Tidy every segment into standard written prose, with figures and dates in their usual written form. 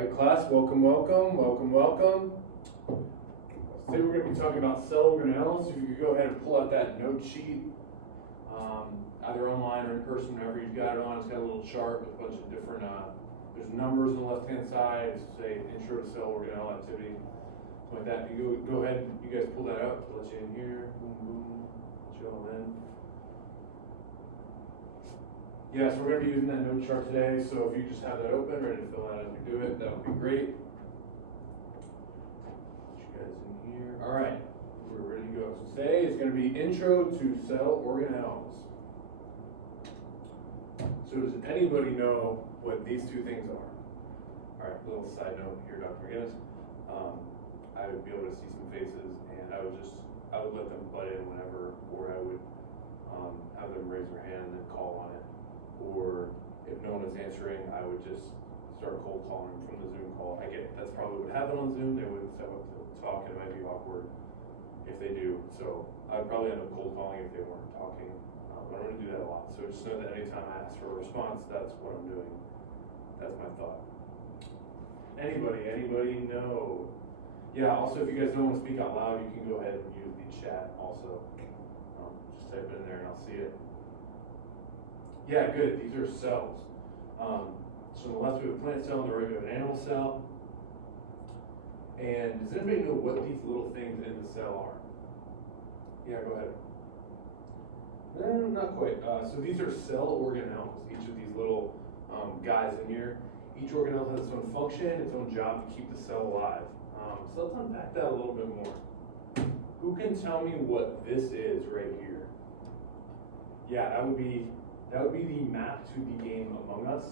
right, class, welcome, welcome, welcome, welcome. Today we're going to be talking about cell organelles. So you can go ahead and pull out that note sheet, either online or in person, whenever you've got it on. It's got a little chart with a bunch of different, there's numbers on the left-hand side, say intro to cell organelle activity, something like that. You go ahead, and you guys pull that out, let you in here, boom, boom, let you all in. Yeah, so we're going to be using that note chart today, so if you just have that open, ready to fill out as we do it, that would be great. Put you guys in here. All right, we're ready to go. So today is going to be Intro to Cell Organelles. So does anybody know what these two things are? All right, little side note here, Dr. McGinnis. I would be able to see some faces, and I would let them butt in whenever, or I would have them raise their hand and then call on it. Or if no one is answering, I would just start cold calling from the Zoom call. I get that's probably what happened on Zoom. They wouldn't step up to talk, and it might be awkward if they do. So I'd probably end up cold calling if they weren't talking. But I'm going to do that a lot. So just know that anytime I ask for a response, that's what I'm doing. That's my thought. Anybody know? Yeah, also if you guys don't want to speak out loud, you can go ahead and use the chat also. Just type it in there and I'll see it. Yeah, good. These are cells. So on the left we have a plant cell, on the right we have an animal cell. And does anybody know what these little things in the cell are? Yeah, go ahead. No, not quite. So these are cell organelles, each of these little guys in here. Each organelle has its own function, its own job to keep the cell alive. So let's unpack that a little bit more. Who can tell me what this is right here? Yeah, that would be the map to the game Among Us.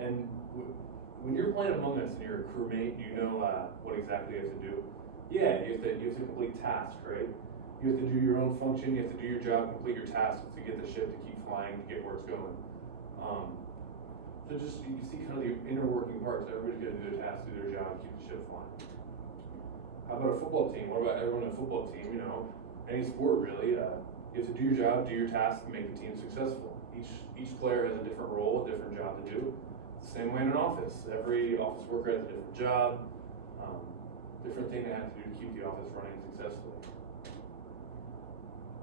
And when you're playing Among Us and you're a crewmate, you know what exactly you have to do. Yeah, you have to complete tasks, right? You have to do your own function, you have to do your job, complete your tasks to get the ship to keep flying, to get where it's going. So just, you can see kind of the inner working parts. Everybody's got to do their tasks, do their job, keep the ship flying. How about a football team? What about everyone in a football team? You know, any sport really. You have to do your job, do your tasks to make the team successful. Each player has a different role, a different job to do. It's the same way in an office. Every office worker has a different job, different thing they have to do to keep the office running successfully.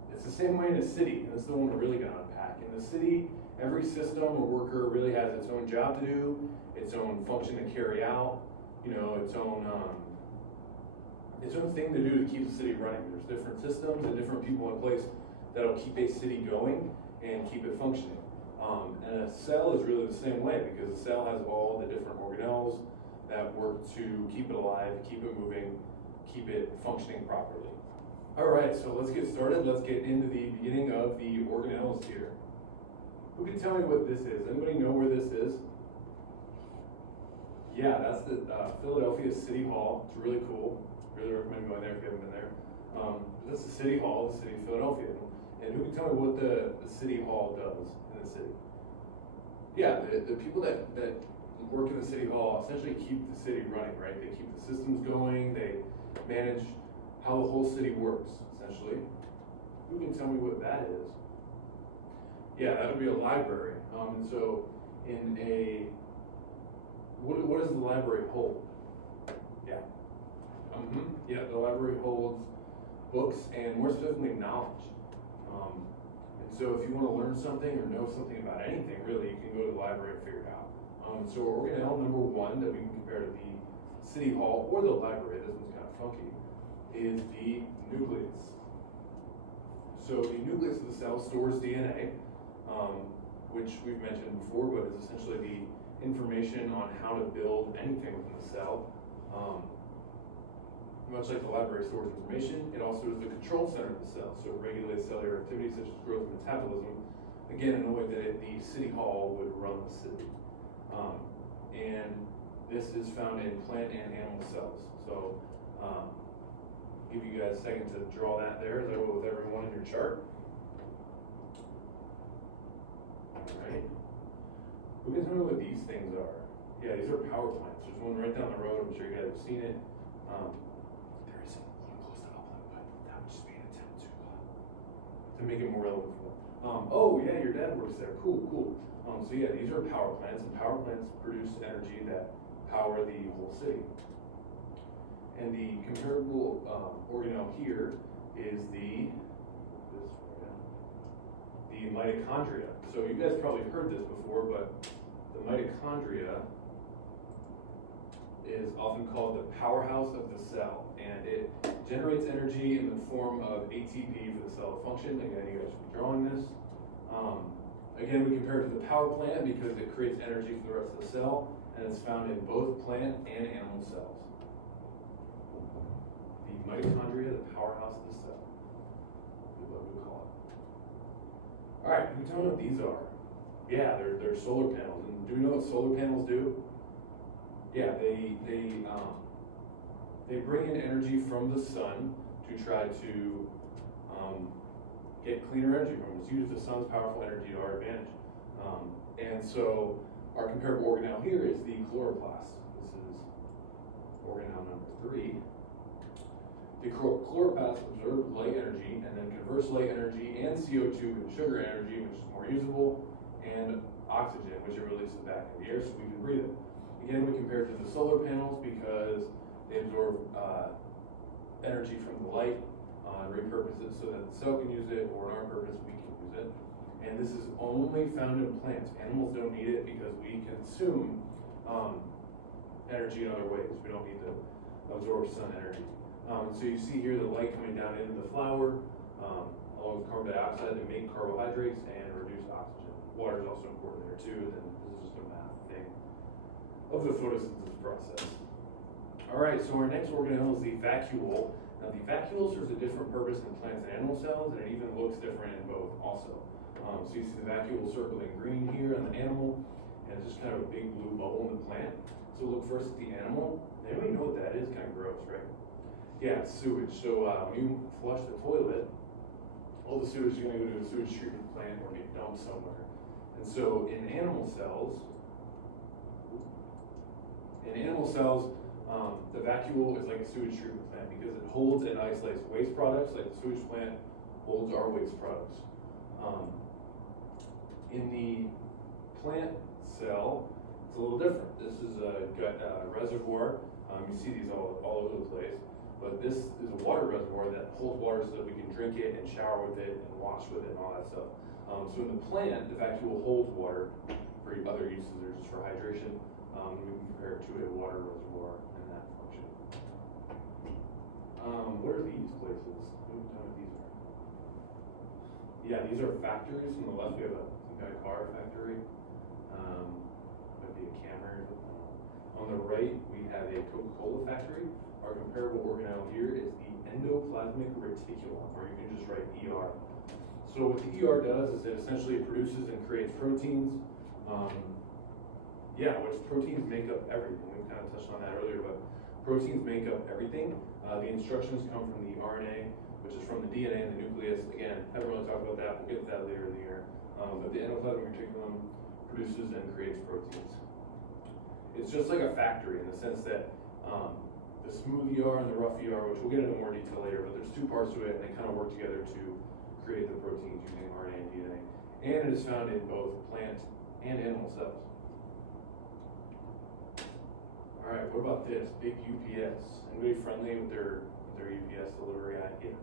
It's the same way in a city, and this is the one we're really going to unpack. In the city, every system or worker really has its own job to do, its own function to carry out, you know, its own thing to do to keep the city running. There's different systems and different people in place that'll keep a city going and keep it functioning. And a cell is really the same way, because a cell has all the different organelles that work to keep it alive, keep it moving, keep it functioning properly. All right, so let's get started. Let's get into the beginning of the organelles here. Who can tell me what this is? Anybody know where this is? Yeah, that's the Philadelphia City Hall. It's really cool. Really recommend going there if you haven't been there. That's the City Hall of the city of Philadelphia. And who can tell me what the City Hall does in the city? Yeah, the people that work in the City Hall essentially keep the city running, right? They keep the systems going, they manage how the whole city works, essentially. Who can tell me what that is? Yeah, that would be a library. And so in what does the library hold? Yeah. Yeah, the library holds books and more specifically knowledge. And so if you want to learn something or know something about anything, really, you can go to the library and figure it out. So organelle number one that we can compare to the City Hall or the library, this one's kind of funky, is the nucleus. So the nucleus of the cell stores DNA, which we've mentioned before, but is essentially the information on how to build anything within the cell. Much like the library stores information, it also is the control center of the cell, so it regulates cellular activities such as growth and metabolism, again in a way that the City Hall would run the city. And this is found in plant and animal cells. So give you guys a second to draw that there as I will with everyone in your chart. Alright. Who can tell me what these things are? Yeah, these are power plants. There's one right down the road, I'm sure you guys have seen it. There isn't one close to upload, but that would just be an attempt to make it more relevant for them. Oh yeah, your dad works there. Cool. So yeah, these are power plants, and power plants produce energy that power the whole city. And the comparable organelle here is the mitochondria. So you guys probably heard this before, but the mitochondria is often called the powerhouse of the cell, and it generates energy in the form of ATP for the cell to function. Again, you guys should be drawing this. Again, we compare it to the power plant because it creates energy for the rest of the cell, and it's found in both plant and animal cells. The mitochondria, the powerhouse of the cell. We love to call it. All right, can you tell me what these are? Yeah, they're solar panels. And do we know what solar panels do? Yeah, they bring in energy from the sun to try to get cleaner energy from it. Let's use the sun's powerful energy to our advantage. And so our comparable organelle here is the chloroplast. This is organelle number 3. The chloroplast absorbs light energy and then converts light energy and CO2 into sugar energy, which is more usable, and oxygen, which it releases back in the air so we can breathe it. Again, we compare it to the solar panels because they absorb energy from the light and repurpose it so that the cell can use it, or in our purpose, we can use it. And this is only found in plants. Animals don't need it because we consume energy in other ways. We don't need to absorb sun energy. So you see here the light coming down into the flower, along with carbon dioxide to make carbohydrates and reduce oxygen. Water is also important there too, and this is just a math thing of the photosynthesis process. All right, so our next organelle is the vacuole. Now the vacuole serves a different purpose in plants and animal cells, and it even looks different in both also. So you see the vacuole circled in green here on the animal, and it's just kind of a big blue bubble in the plant. So look first at the animal. Anybody know what that is? Kind of gross, right? Yeah, it's sewage. So when you flush the toilet, all the sewage is going to go to a sewage treatment plant or be dumped somewhere. And so in animal cells, the vacuole is like a sewage treatment plant because it holds and isolates waste products, like the sewage plant holds our waste products. In the plant cell, it's a little different. This is a gut reservoir. You see these all over the place. But this is a water reservoir that holds water so that we can drink it and shower with it and wash with it and all that stuff. So in the plant, the vacuole holds water for other uses or just for hydration. We can compare it to a water reservoir in that function. What are these places? What these are? Yeah, these are factories. On the left, we have some kind of car factory. Might be a Camry. On the right, we have a Coca-Cola factory. Our comparable organelle here is the endoplasmic reticulum, or you can just write ER. So what the ER does is it essentially produces and creates proteins. Which proteins make up everything. We kind of touched on that earlier, but proteins make up everything. The instructions come from the RNA, which is from the DNA and the nucleus. Again, haven't really talked about that. We'll get to that later in the year. But the endoplasmic reticulum produces and creates proteins. It's just like a factory in the sense that the smooth ER and the rough ER, which we'll get into more detail later, but there's two parts to it, and they kind of work together to create the proteins using RNA and DNA. And it is found in both plant and animal cells. All right, what about this big UPS? Anybody friendly with their UPS delivery idea?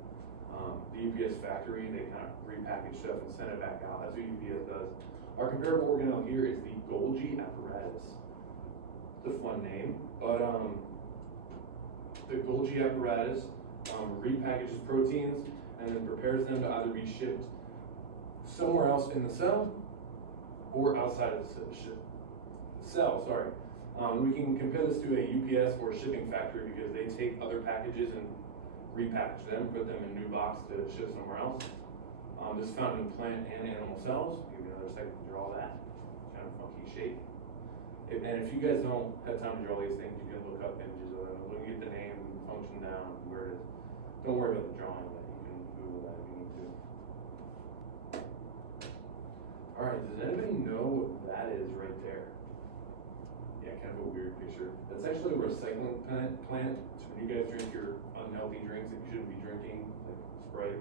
The UPS factory, they kind of repackage stuff and send it back out. That's what UPS does. Our comparable organelle here is the Golgi apparatus. It's a fun name, but the Golgi apparatus repackages proteins and then prepares them to either be shipped somewhere else in the cell or outside of the cell. We can compare this to a UPS or shipping factory because they take other packages and repackage them, put them in a new box to ship somewhere else. This is found in plant and animal cells. Give me another second to draw that. Kind of funky shape. And if you guys don't have time to draw these things, you can look up images of them. When you get the name, function down, where it is. Don't worry about the drawing, but you can Google that if you need to. All right, does anybody know what that is right there? Yeah, kind of a weird picture. That's actually a recycling plant. So when you guys drink your unhealthy drinks that you shouldn't be drinking, like Sprite,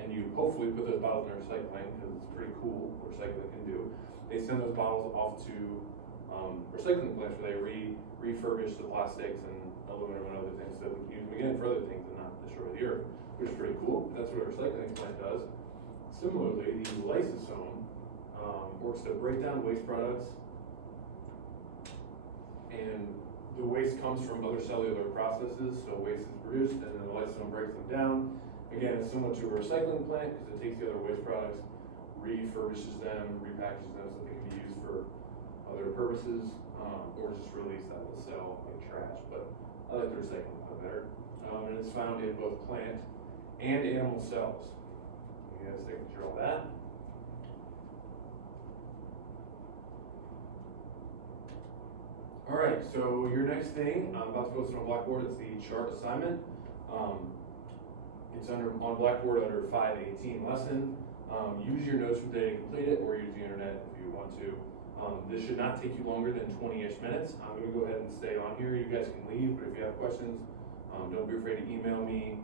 and you hopefully put those bottles in recycling because it's pretty cool what recycling can do. They send those bottles off to recycling plants where they refurbish the plastics and aluminum and other things so that we can use them again for other things and not destroy the earth, which is pretty cool. That's what a recycling plant does. Similarly, the lysosome works to break down waste products, and the waste comes from other cellular processes, so waste is produced and then the lysosome breaks them down. Again, it's similar to a recycling plant because it takes the other waste products, refurbishes them, repackages them so they can be used for other purposes, or just released out of the cell like trash, but I like the recycling part better. And it's found in both plant and animal cells. You guys take a picture of that. All right, so your next thing, I'm about to post it on Blackboard, it's the chart assignment. It's on Blackboard under 518 lesson. Use your notes from today to complete it, or use the internet if you want to. This should not take you longer than 20-ish minutes. I'm gonna go ahead and stay on here. You guys can leave, but if you have questions, don't be afraid to email me,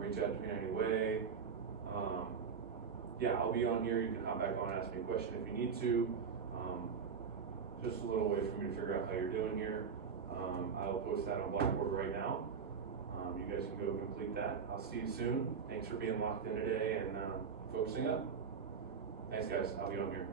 reach out to me in any way. Yeah, I'll be on here. You can hop back on and ask me a question if you need to. Just a little way for me to figure out how you're doing here. I'll post that on Blackboard right now. You guys can go complete that. I'll see you soon. Thanks for being locked in today and focusing up. Thanks guys, I'll be on here.